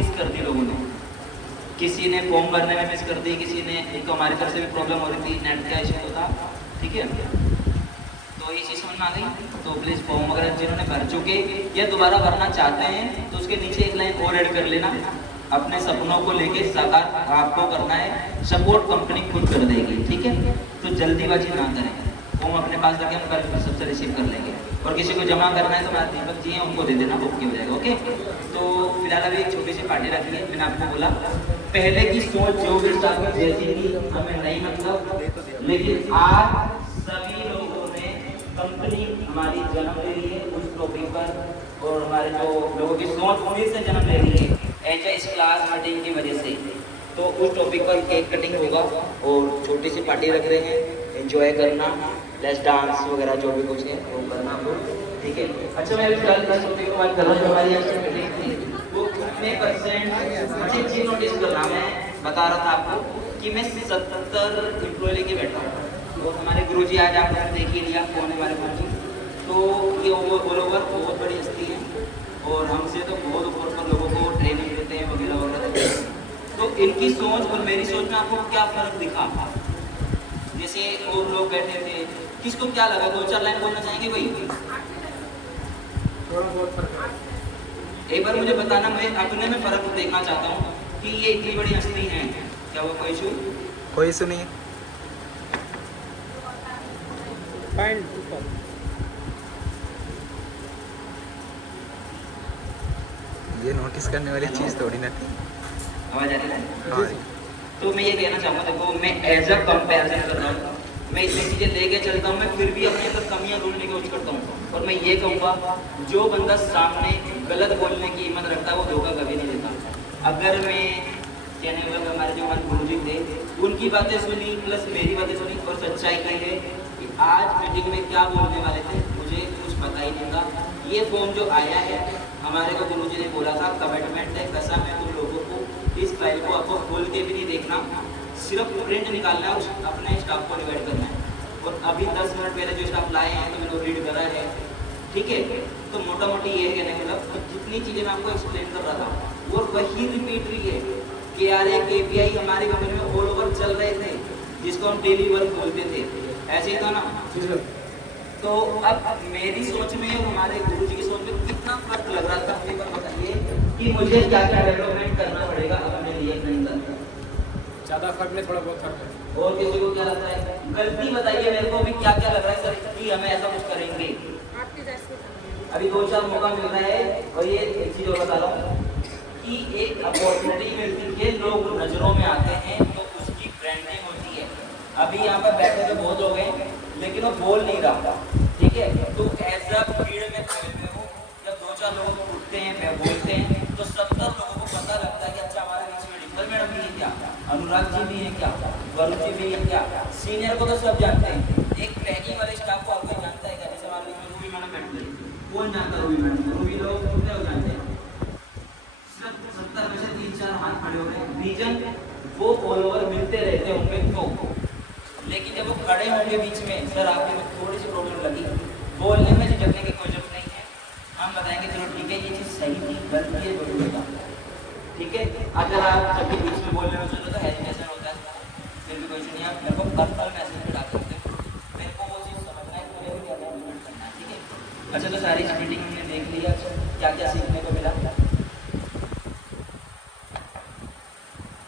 Miss कर दी लोगों ने। किसी ने फॉर्म भरने में मिस कर दी, किसी ने, एक तो हमारी तरफ से भी प्रॉब्लम हो रही थी, नेट का इशू था, ठीक है। तो ये चीज़ समझ में आ गई। तो प्लीज़ फॉर्म वगैरह जिन्होंने भर चुके या दोबारा भरना चाहते हैं तो उसके नीचे एक लाइन और ऐड कर लेना, अपने सपनों को लेके साकार आपको करना है, सपोर्ट कंपनी खुद कर देगी, ठीक है। तो जल्दीबाजी ना करें, फॉर्म अपने पास रखें, हम कल सबसे रिसीव कर लेंगे। और किसी को जमा करना है तो हमारे दीपक जी हैं, उनको दे देना, ओके हो जाएगा, ओके। तो फिलहाल अभी एक छोटी सी पार्टी रखी है, मैंने आपको बोला पहले की सोच जो भी स्टाफ में जैसी थी हमें नहीं मतलब, लेकिन आज सभी लोगों ने, कंपनी हमारी जन्म ले रही है उस टॉपिक पर, और हमारे जो लोगों की सोच फिर से जन्म ले रही है एचएस क्लास मीटिंग की वजह से। तो उस टॉपिक पर केक कटिंग होगा और छोटी सी पार्टी रख रहे हैं, एंजॉय करना, प्लस डांस वगैरह जो भी कुछ है वो करना आपको, ठीक है। अच्छा, मैं अभी फिलहाल इस टॉपिक को बात कर रहा हूँ, हमारी यहाँ से मीटिंग थी वो कितने परसेंट, अच्छी चीज़ नोटिस करना, मैं बता रहा था आपको कि मैं 70 एम्प्लॉय लेके बैठा हूँ। तो हमारे गुरुजी आज आपने देख ही लिया कौन है हमारे गुरुजी, तो ये ऑल ओवर बहुत बड़ी हस्ती है और हमसे तो बहुत ऊपर पर लोगों को ट्रेनिंग देते हैं वगैरह वगैरह देते हैं। तो इनकी सोच और मेरी सोच में आपको क्या फ़र्क दिखा? जैसे और लोग बैठे थे, किसको क्या लगा, 2-4 लाइन बोलना चाहेंगे भाई? एक बार मुझे बताना, मैं अपने में फ़र्क देखना चाहता हूँ कि ये इतनी बड़ी हस्ती है, क्या वो कोई इशू? कोई इशू नहीं है। ये नोटिस करने वाली चीज़ थोड़ी ना थी। आवाज़ आ रही है? हाँ। तो मैं ये कहना चाहूँगा, देखो मैं एज अ कंपेरिजन कर रहा हूँ, मैं इतनी चीज़ें लेके चलता हूँ, मैं फिर भी अपने अंदर कमियाँ ढूंढने की कोशिश करता हूँ। और मैं ये कहूँगा, जो बंदा सामने गलत बोलने की हिम्मत रखता है वो धोखा कभी नहीं देता। अगर मैं कहने वाला, हमारे जो वन गुरु जी थे उनकी बातें सुनी प्लस मेरी बातें सुनी, और सच्चाई कही है कि आज मीटिंग में क्या बोलने वाले थे मुझे कुछ पता ही नहीं था। ये फॉर्म जो आया है, हमारे को गुरु जी ने बोला था कमिटमेंट है, कसम है उन लोगों को, इस फाइल को आपको खोल के भी नहीं देखना, सिर्फ प्रिंट निकालना है और अपने स्टाफ को डिवाइड करना है। और अभी 10 मिनट पहले जो स्टाफ लाए हैं तो मैंने रीड करा है, ठीक है। तो मोटा मोटी ये है कहने का मतलब, जितनी चीज़ें मैं आपको एक्सप्लेन कर रहा था वो वही रिपीट रही है। KRA KPI हमारी कंपनी में ऑल ओवर चल रहे थे, जिसको हम डेली वर्क बोलते थे, ऐसे ही था ना। तो अब मेरी सोच में और हमारे गुरु जी की सोच में कितना फर्क लग रहा था, मुझे बताइए कि मुझे क्या क्या डेवलपमेंट करना पड़ेगा अपने लिए अपने अंदर। ज़्यादा फर्क नहीं, थोड़ा बहुत फर्क है। और किसी को क्या लगता है? गलती बताइए मेरे को, अभी क्या क्या लग रहा है सर कि हमें ऐसा कुछ करेंगे। अभी 2-4 मौका मिल रहा है, और ये एक चीज़ और बता रहा हूँ कि एक अपॉर्चुनिटी मिलती है, लोग नज़रों में आते हैं तो उसकी ब्रांडिंग होती है। अभी यहाँ पर बैठे तो बहुत लोग हैं लेकिन वो बोल नहीं रहा, ठीक है। तो ऐसा भीड़ में खड़े हुए हो, जब 2-4 लोग उठते हैं बोलते हैं तो 70 लोगों को पता लगता है कि अच्छा हमारे बीच में डिम्पल मैडम भी है क्या, अनुराग जी भी है क्या, वरुण जी भी है क्या। सीनियर को तो सब जानते हैं, एक पैकिंग वाले स्टाफ को आपको जानता है क्या? जैसे हमारे बीच में रूबी मैडम बैठती है, कौन जानता रूबी मैडम? रूबी लोग कितने लोग जानते हैं? सिर्फ 70 में से 3-4 हाथ खड़े हो रहे हैं। रीजन वो ऑल ओवर मिलते रहते होंगे तो, लेकिन जब वो खड़े होंगे बीच में, सर आपके में थोड़ी सी प्रॉब्लम लगी, बोलने में झिझकने की कोई जरूरत नहीं है, हम बताएंगे चलो ठीक है ये चीज़ सही थी, गलती है बोलिएगा, ठीक है। अगर आप सबके बीच में बोलने में सोचो तो हेजिटेशन होता है, फिर भी कोई नहीं, आप मेरे को पर्सनल मैसेज में डाल सकते हो, मेरे को वो चीज़ समझना है कि मुझे भी क्या इम्प्लीमेंट करना है, ठीक है। अच्छा, तो सारी मीटिंग हमने देख लिया, क्या क्या सीखने को मिला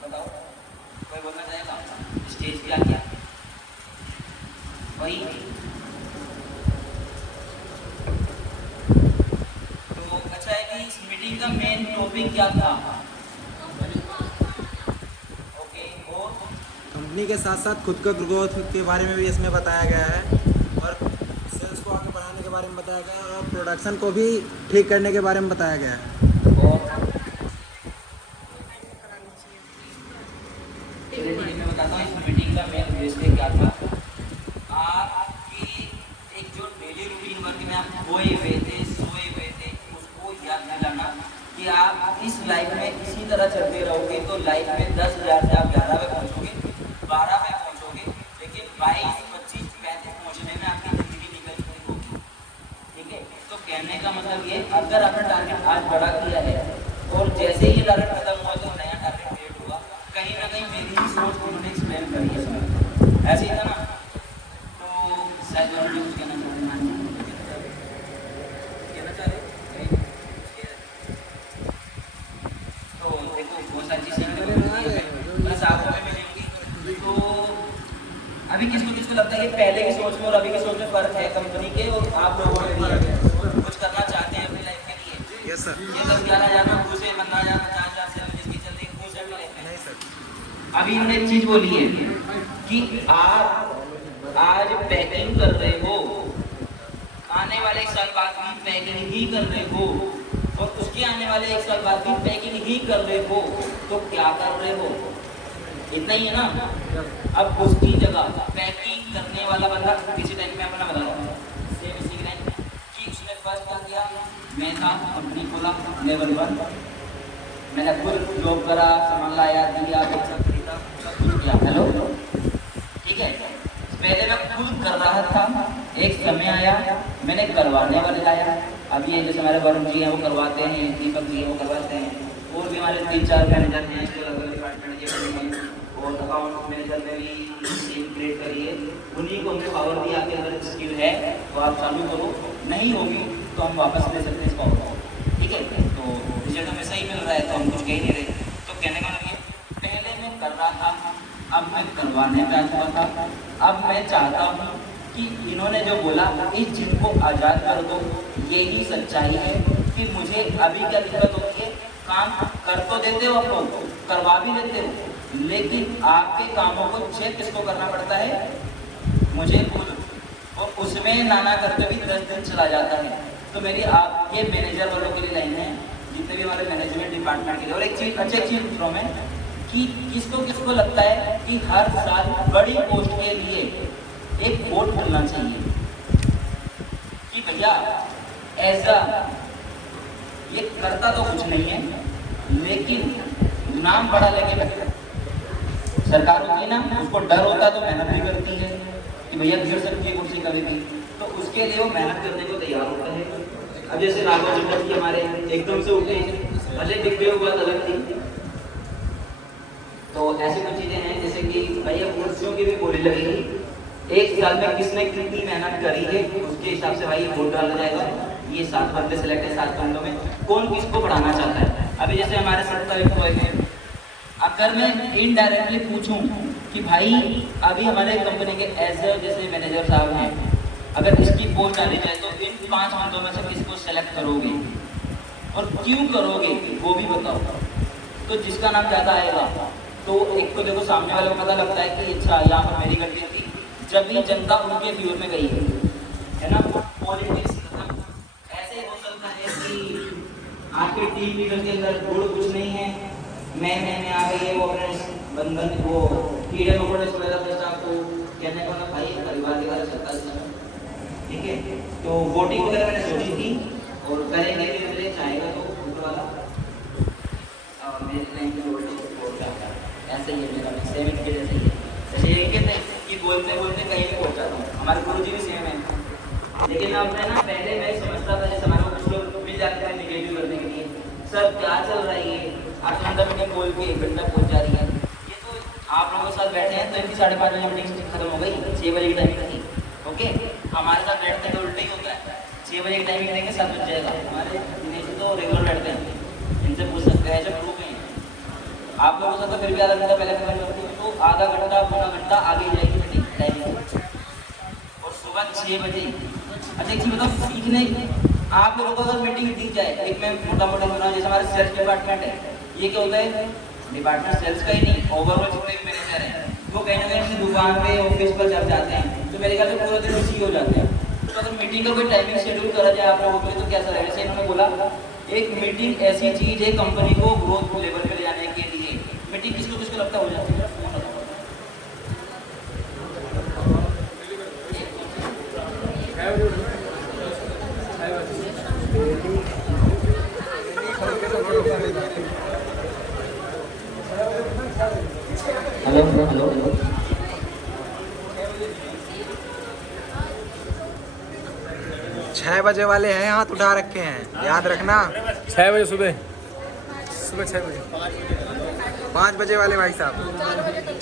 बताओ, कोई बोलना चाहेगा? स्टेज क्या किया वही, तो अच्छा है कि इस मीटिंग का मेन टॉपिक क्या था? ओके, और कंपनी के साथ साथ खुद का ग्रोथ के बारे में भी इसमें बताया गया है, और सेल्स को आगे बढ़ाने के बारे में बताया गया है, और प्रोडक्शन को भी ठीक करने के बारे में बताया गया है। मैं बताता हूँ इस मीटिंग का मेन उद्देश्य क्या था। आपकी एक जो डेली रूटीन वर्क में आप खोए हुए थे, सोए हुए थे, उसको याद दिलाना कि आप इस लाइफ में इसी तरह चलते रहोगे तो लाइफ में 10,000 से आप 11 पे पहुँचोगे, 12 पे पहुँचोगे, लेकिन 22, 25, 35 पहुँचने में आपकी ज़िंदगी निकल गई होगी, ठीक है। तो कहने का मतलब ये, अगर आपने टारगेट आज बड़ा किया है और जैसे ही टारगेट खत्म हर चीज़ सीखने को मिलती है, बस आपको भी मिलेंगी। तो अभी किसको किसको लगता है कि पहले की सोच में और अभी की सोच में फ़र्क है कंपनी के और आप लोगों के लिए कुछ करना चाहते हैं अपनी लाइफ के लिए? Yes sir. ये 10-11 हज़ार में खुश है, बनना हज़ार 50,000 से जिसकी चल रही खुश है अपनी लाइफ में? नहीं सर। अभी इन्होंने एक चीज़ बोली है कि आप आज पैकिंग कर रहे हो, आने वाले 1 साल बाद भी पैकिंग ही कर रहे हो, और उसके आने वाले 1 साल बाद भी पैकिंग ही कर रहे हो, तो क्या कर रहे हो? इतना ही है ना। अब उसकी जगह पैकिंग करने वाला बंदा किसी टाइम में अपना बता रहा हूँ सेम इसी की लाइन कि उसने फर्स्ट क्या किया, मैं था कंपनी खोला लेवल 1, मैंने खुद जॉब करा, सामान लाया, दिया, सब खरीदा, सब कुछ किया। हेलो, ठीक है। पहले मैं खुद कर रहा था, एक समय आया मैंने करवाने वाले लाया। अभी ये जैसे हमारे वरुण जी हैं वो करवाते हैं, दीपक जी हैं वो करवाते हैं, और भी हमारे 3-4 मैनेजर हैं इसके अलग अलग डिपार्टमेंट के, और अकाउंट मैनेजर में भी टीम क्रिएट करी है। उन्हीं को हमने पावर दिया कि अगर स्किल है तो आप चालू करो, नहीं होगी तो हम वापस ले सकते हैं इस पावर को, ठीक है। तो रिजल्ट हमें सही मिल रहा है तो हम कुछ कह ही नहीं रहे। तो कहने का मतलब ये, पहले मैं कर रहा था, अब मैं करवाने पे आ चुका था। अब मैं चाहता हूँ कि इन्होंने जो बोला इस चीज़ को आज़ाद कर दो, यही सच्चाई है कि मुझे अभी क्या दिक्कत होती है, काम कर तो देते हो आप लोग, करवा भी देते हो, लेकिन आपके कामों को चेक किसको करना पड़ता है? मुझे खुद, और उसमें नाना करके भी 10 दिन चला जाता है। तो मेरी आपके मैनेजर वालों के लिए लाइन है, जितने भी हमारे मैनेजमेंट डिपार्टमेंट के लिए। और एक चीज़ अच्छी चीज़ पूछ रहा हूँ मैं कि किसको किसको लगता है कि हर साल बड़ी पोस्ट के लिए एक बोर्ड खुलना चाहिए कि भैया ऐसा, ये करता तो कुछ नहीं है लेकिन नाम बड़ा लेके बैठा। सरकार होती है ना, उसको डर होता तो मेहनत भी करती है कि भैया गिर सकती है कुर्सी कभी भी, तो उसके लिए वो मेहनत करने को तैयार होता है। अब जैसे राघव चंद्र जी हमारे एकदम से उठे, भले दिख गए बात अलग थी। तो ऐसी कुछ चीज़ें हैं जैसे कि भैया कुर्सियों की भी बोली लगेगी, 1 साल में किसने कितनी मेहनत करी है उसके हिसाब से भाई वोट डाला जाएगा। ये 7 बंदे सेलेक्ट है, 7 बंदों में कौन किसको बढ़ाना चाहता है। अभी जैसे हमारे 70 एम्प्लॉय हैं, अगर मैं इनडायरेक्टली पूछूं कि भाई अभी हमारे कंपनी के ऐसे जैसे मैनेजर साहब हैं, अगर इसकी पोस्ट डाली जाए तो इन 5 बंदों में से किसको सेलेक्ट करोगे और क्यों करोगे वो भी बताओ। तो जिसका नाम ज़्यादा आएगा तो एक तो देखो सामने वाले को पता लगता है कि अच्छा यहाँ पर मेरी गलती थी, जब भी जनता उनके व्यूअर में गई है ना। पॉलिटिक्स ऐसे हो सकता है कि आपके टीम लीडर के अंदर गुण कुछ नहीं है, मैं आ गई है, वो अपने बंधन वो कीड़े मकोड़े छोड़ेगा बच्चा को कहने का भाई परिवार की तरह चलता है, ठीक है। तो वोटिंग वगैरह मैंने सोची थी और करेंगे भी, मुझे चाहेगा तो ऊपर वाला मेरे लाइन के वोटिंग ऐसे ही है मेरा, सेम इनके जैसे ही है। जैसे यही कहते हैं कि बोलते बोलते कहीं भी पहुँच जाता हूँ, हमारे गुरु जी भी सेम है। लेकिन अब मैं ना पहले मैं समझता था जैसे हमारे कुछ लोग मिल जाते हैं निगेटिव करने के लिए, सर क्या चल रहा है ये 8 घंटा मीटिंग बोल के 1 घंटा पहुँच जा रही है। ये तो आप लोगों के साथ बैठे हैं तो इनकी 5:30 बजे मीटिंग खत्म हो गई, 6 बजे की टाइमिंग थी, ओके। हमारे साथ बैठते हैं तो उल्टा ही हो गया, 6 बजे की टाइमिंग देंगे 7 बज जाएगा। हमारे दिनेश तो रेगुलर बैठते हैं, इनसे पूछ सकते हैं जब ग्रुप में आप लोगों से तो फिर भी आधा घंटा पहले पेमेंट करती है, तो आधा घंटा पौना घंटा आगे जाएगी मीटिंग टाइमिंग, और सुबह 6 बजे। अच्छा एक चीज़ बताओ, सीखने आप लोगों को अगर मीटिंग दिख जाए, एक मैं मोटा मोटा बना जैसे हमारे सेल्स डिपार्टमेंट है, ये क्या होता है डिपार्टमेंट सेल्स का ही नहीं, ओवरऑल जितने भी मैनेजर हैं वो कहीं ना कहीं अपनी दुकान पे ऑफिस पर चल जाते हैं, तो मेरे ख्याल से पूरा दिन बिजी हो जाते हैं। तो अगर मीटिंग का कोई टाइमिंग शेड्यूल करा जाए आप लोगों के लिए तो कैसा रहेगा। जैसे इन्होंने बोला एक मीटिंग ऐसी चीज़ है कंपनी को ग्रोथ लेवल पे ले जाने के लिए, मीटिंग किसको किसको लगता हो जाती है? हेलो हेलो हेलो 6 बजे वाले हैं, हाथ उठा रखे हैं, याद रखना। 6 बजे सुबह 6 बजे 5 बजे वाले भाई साहब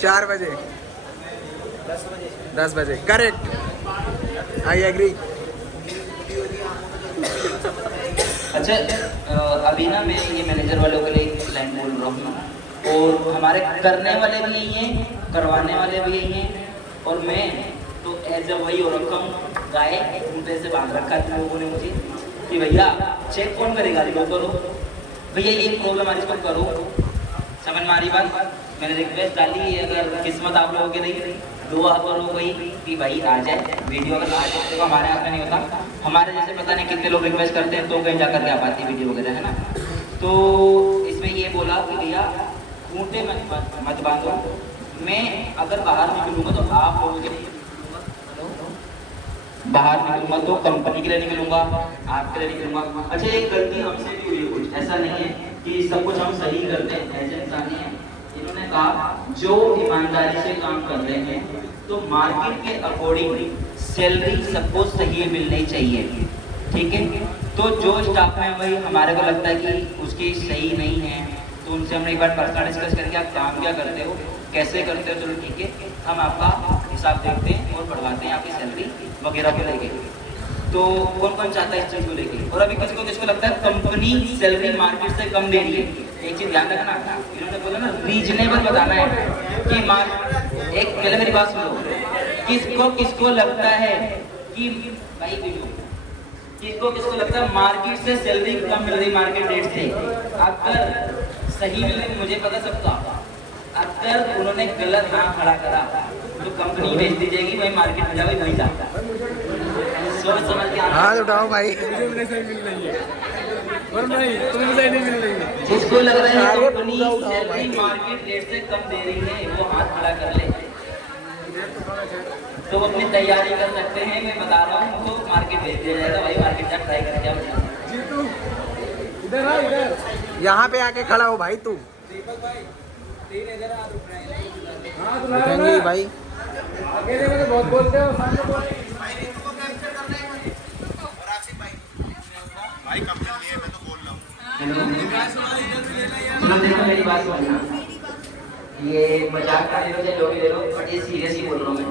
4 बजे 10 बजे करेक्ट, आई एग्री। अच्छा अभी ना मैं ये मैनेजर वालों के लिए एक लाइन बोल रहा हूँ और हमारे करने वाले भी यही हैं, करवाने वाले भी यही हैं। और मैं तो एज अ वही हो रखा हूँ, गाय घूमते से बांध रखा है लोगों ने मुझे कि भैया चेक कौन करेगा, रिपोर्ट करो भैया, ये प्रॉब्लम आ रही इसको करो। समझ में आ रही बात? मैंने रिक्वेस्ट डाली है, अगर किस्मत आप लोगों की नहीं, दुआ करो कोई कि भाई आ जाए वीडियो, अगर आ जाए तो हमारे हाथ में नहीं होता। हमारे जैसे पता नहीं कितने लोग रिक्वेस्ट करते हैं तो कहीं जाकर के आ पाती वीडियो वगैरह, है ना। तो इसमें ये बोला कि भैया खूंटे मत बांधो, मैं अगर बाहर निकलूँगा तो आप लोगों के लिए बाहर निकलूंगा, तो कंपनी के लिए निकलूंगा, आपके लिए निकलूंगा। अच्छा, एक गलती हमसे भी हुई है कुछ, ऐसा नहीं है कि सब कुछ हम सही करते हैं, ऐसे इंसान नहीं है। इन्होंने कहा जो ईमानदारी से काम कर रहे हैं तो मार्केट के अकॉर्डिंग सैलरी सबको सही मिलनी चाहिए, ठीक है। तो जो स्टाफ में वही हमारे को लगता है कि उसकी सही नहीं है, तो उनसे हमने एक बार पर्सनल डिस्कस करके आप काम क्या करते हो, कैसे करते हो, चलो ठीक है हम आपका हिसाब देखते हैं और बढ़वाते हैं आपकी सैलरी वगैरह को लेके। तो कौन कौन चाहता है इस चीज़ को लेके। और अभी किसको लगता है कंपनी सैलरी मार्केट से कम दे रही है, एक चीज़ ध्यान रखना, इन्होंने बोला ना रीजनेबल बताना है कि एक पहले मेरी बात सुनो, किसको लगता है कि भाई किसको लगता है मार्केट से सैलरी कम मिल रही, मार्केट रेट से अगर सही मिल रही, मुझे पता सबका, अगर उन्होंने गलत हाथ खड़ा करा तो कंपनी भेज दी जाएगी, वही मार्केट में जाएगी, वही जाता सोच समझ के हाथ उठाओ भाई। मुझे सही मिल रही है और नहीं, तुम्हें सही नहीं मिल रही है। जिसको लग रहा है कंपनी सैलरी मार्केट रेट से कम दे रही है, वो हाथ खड़ा कर ले, तो अपनी तैयारी कर सकते हैं। मैं बता रहा हूँ उनको मार्केट भेज दिया जाएगा, भाई मार्केट जा ट्राई करके आप जीतू इधर आ, इधर यहाँ पे आके खड़ा हो भाई तू। उठेंगे ही भाई। अकेले में तो बहुत बोलते हो, सामने बोल। चलो देखो मेरी बात सुनना, ये मजाक का ले लो या जो भी ले लो, बट ये सीरियस ही बोल रहा हूँ मैं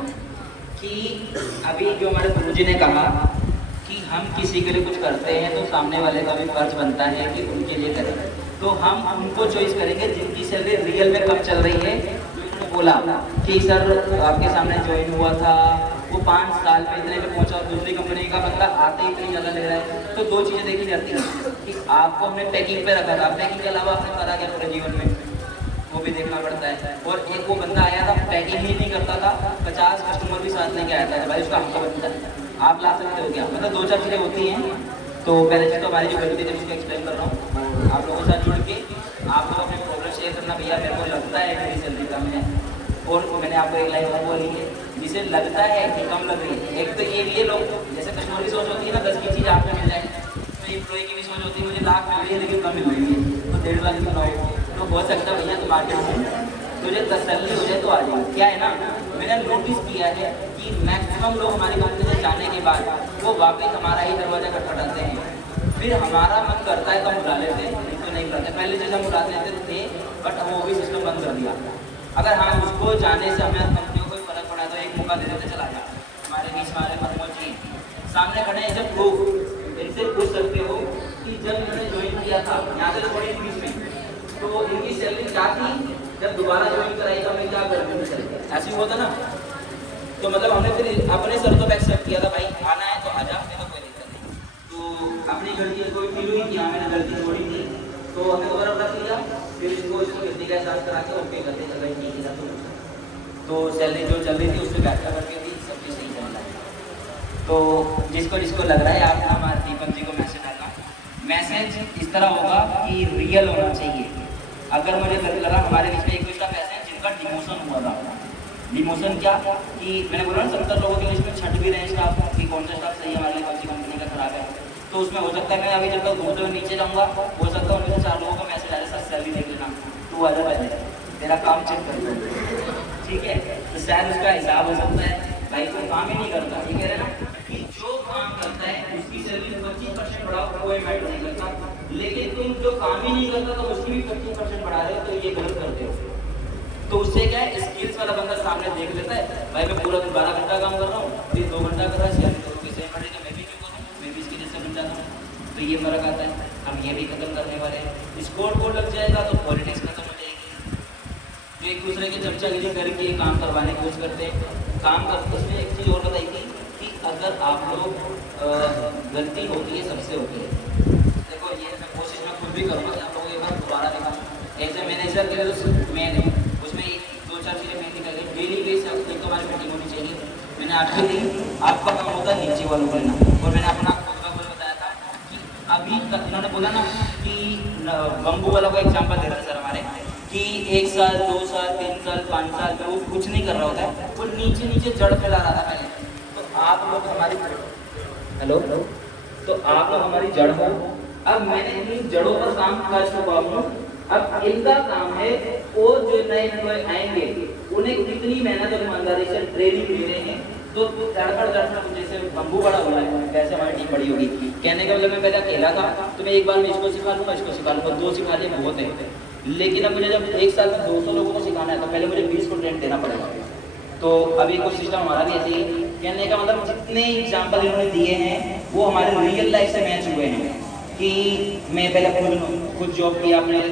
कि अभी जो हमारे गुरुजी ने कहा कि हम किसी के लिए कुछ करते हैं तो सामने वाले का भी फर्ज बनता है कि उनके लिए करें, तो हम उनको चॉइस करेंगे जिनकी सैलरी रियल में कब चल रही है। उन्होंने बोला कि सर आपके सामने ज्वाइन हुआ था, वो 5 साल में इतने में पहुंचा और दूसरी कंपनी का बंदा आते ही इतनी ज़्यादा ले रहा है। तो 2 चीज़ें देखी जाती हैं कि आपको हमने पैकिंग पे रखा था, पैकिंग के अलावा आपने करा क्या पूरे जीवन में, वो भी देखना पड़ता है। और एक वो बंदा आया था पैकिंग ही नहीं करता था, 50 कस्टमर भी साथ लेके आया था, भाई उसका हक बनता है, आप ला सकते हो क्या, मतलब 2-4 चीज़ें होती हैं। तो पहले चीज़ तो हमारी जो गलती थी उसको एक्सप्लेन कर रहा हूँ, आप लोगों के साथ जुड़ के आप लोग अपने प्रॉब्लम शेयर करना, भैया मेरे को लगता है मेरी सैलरी कम है। और मैंने आपको एक लाइन और बोली है, जिसे लगता है कि कम लग रही है, एक तो ये भी है लोग जैसे कस्टमर की सोच होती है ना 10 की चीज़ आप में मिल जाए, तो एम्प्लॉय की भी सोच होती है मुझे लाख मिल रही है लेकिन कम मिल रही है, तो 1.5 लाख की बनाओ, तो हो सकता है भैया तो मार्केट में तुझे तसल्ली हो जाए तो आ जाए। क्या है ना, मैंने नोटिस किया है कि मैक्सिमम लोग हमारी कंपनी से जाने के बाद वो वापस हमारा ही दरवाजा खटखटाते हैं, फिर हमारा मन करता है तो हम बुला लेते हैं, नहीं तो नहीं करते। पहले जैसे हम बुला लेते थे बट वो भी सिस्टम बंद कर दिया। अगर हाँ उसको जाने से हमें कंपनियों को फर्क पड़ा तो एक मौका दे देते, चला जा हमारे बीच हमारे मनमोहन जी सामने खड़े हैं, जब प्रूफ इनसे पूछ सकते हो कि जब मैंने ज्वाइन किया था यहाँ से थोड़ी बीच में, तो इनकी सैलरी क्या थी, जब दोबारा ज्वाइन कराई तो हमें क्या करनी चाहिए, ऐसे हुआ था ना। तो मतलब हमने फिर अपने शर्तों पर एक्सेप्ट किया था, भाई आना है तो आ जा, नहीं तो कोई दिक्कत नहीं। तो अपनी गलती कोई फील हुई कि हाँ मैंने गलती छोड़ी थी, तो हमें ओवर रख लिया, फिर इसको गिनती का एहसास करा के ओके करते चल रही ठीक है। तो सैलरी जो चल रही थी उससे बैठा करके थी, सब चीज़ सही चल रहा है। तो जिसको लग रहा है आप हमारे दीपक जी को मैसेज डालना, मैसेज इस तरह होगा कि रियल होना चाहिए। अगर मुझे लगा हमारे बीच में एक दो स्टाफ ऐसे हैं जिनका डिमोशन हुआ था, डिमोशन क्या कि मैंने बोला ना 70 लोगों के लिस्ट में छट भी रहे स्टाफ कि कौन सा स्टाफ सही है हमारे लिए, कौन सी कंपनी का खराब है। तो उसमें हो सकता है मैं अभी जब तक घूमते हुए नीचे जाऊँगा, हो सकता है उनमें से 4 लोगों को मैसेज आए सर सैलरी देख लेना, तू आ जा पहले तेरा काम चेक कर लो, ठीक है। तो शायद उसका हिसाब हो सकता है भाई कोई काम ही नहीं करता, ठीक है ना, कि जो काम करता है उसकी सैलरी 25% बढ़ाओ कोई मैटर नहीं करता, लेकिन तुम जो काम ही नहीं करता तो उसकी भी 25% बढ़ा रहे हो, तो ये गलत करते हो। तो उससे क्या है, स्किल्स वाला बंदा सामने देख लेता है, भाई मैं पूरा 12 घंटा काम कर रहा हूँ, फिर 2 घंटा कर रहा है, सैलरी तो पैसे बढ़ेगा, मैं भी क्यों करूँ, मैं भी इसके जैसे बन जाता हूँ। तो ये फर्क आता है, हम ये भी खत्म करने वाले हैं। स्कोर बोर्ड लग जाएगा तो पॉलिटिक्स खत्म हो जाएगी, एक दूसरे के चमचागिरी करके काम करवाने की कोशिश करते हैं। काम कर उसमें एक चीज़ और बताई थी कि अगर आप लोग गलती होती है सबसे होती है। देखो ये मैं कोशिश मैं खुद भी करूँगा कि आप लोगों को एक बार दोबारा दिखाऊँ। एज ए मैनेजर के लिए तो मेन है, उसमें दो चार चीज़ें मेन निकल गई। डेली बेस एक तो हमारी मीटिंग होनी चाहिए। मैंने आपके लिए आपका काम होता है नीचे वालों को लेना, और मैंने अपना खुद का कुछ बताया था कि अभी तक इन्होंने बोला ना कि बम्बू वाला को एग्जाम्पल दे रहा था सर हमारे कि 1 साल 2 साल 3 साल 5 साल में वो कुछ नहीं कर रहा होता है, वो नीचे नीचे जड़ फैला रहा था पहले। तो आप लोग हमारी हेलो तो आप लोग हमारी जड़ हो। अब मैंने इन जड़ों पर काम कर चुका हूँ। अब इनका काम है वो जो नए एम्प्लॉय आएंगे उन्हें कितनी मेहनत और ईमानदारी से ट्रेनिंग दे रहे हैं। तो धड़फड़ जैसे बम्बू बड़ा हुआ है वैसे हमारी टीम बड़ी होगी। कहने का मतलब मैं पहले अकेला था तो मैं एक बार में इसको सिखा लूँगा इसको सिखा लूँगा, 2 सिखा लिए बहुत है। लेकिन अब मुझे जब 1 साल में 200 लोगों को सिखाना है तो पहले मुझे 20 को ट्रेन देना पड़ेगा। तो अभी कुछ सिस्टम हमारा भी ऐसे ही। कहने का मतलब जितने एग्जाम्पल इन्होंने दिए हैं वो हमारे रियल लाइफ से मैच हुए हैं कि मैं पहले खुद जॉब किया अपने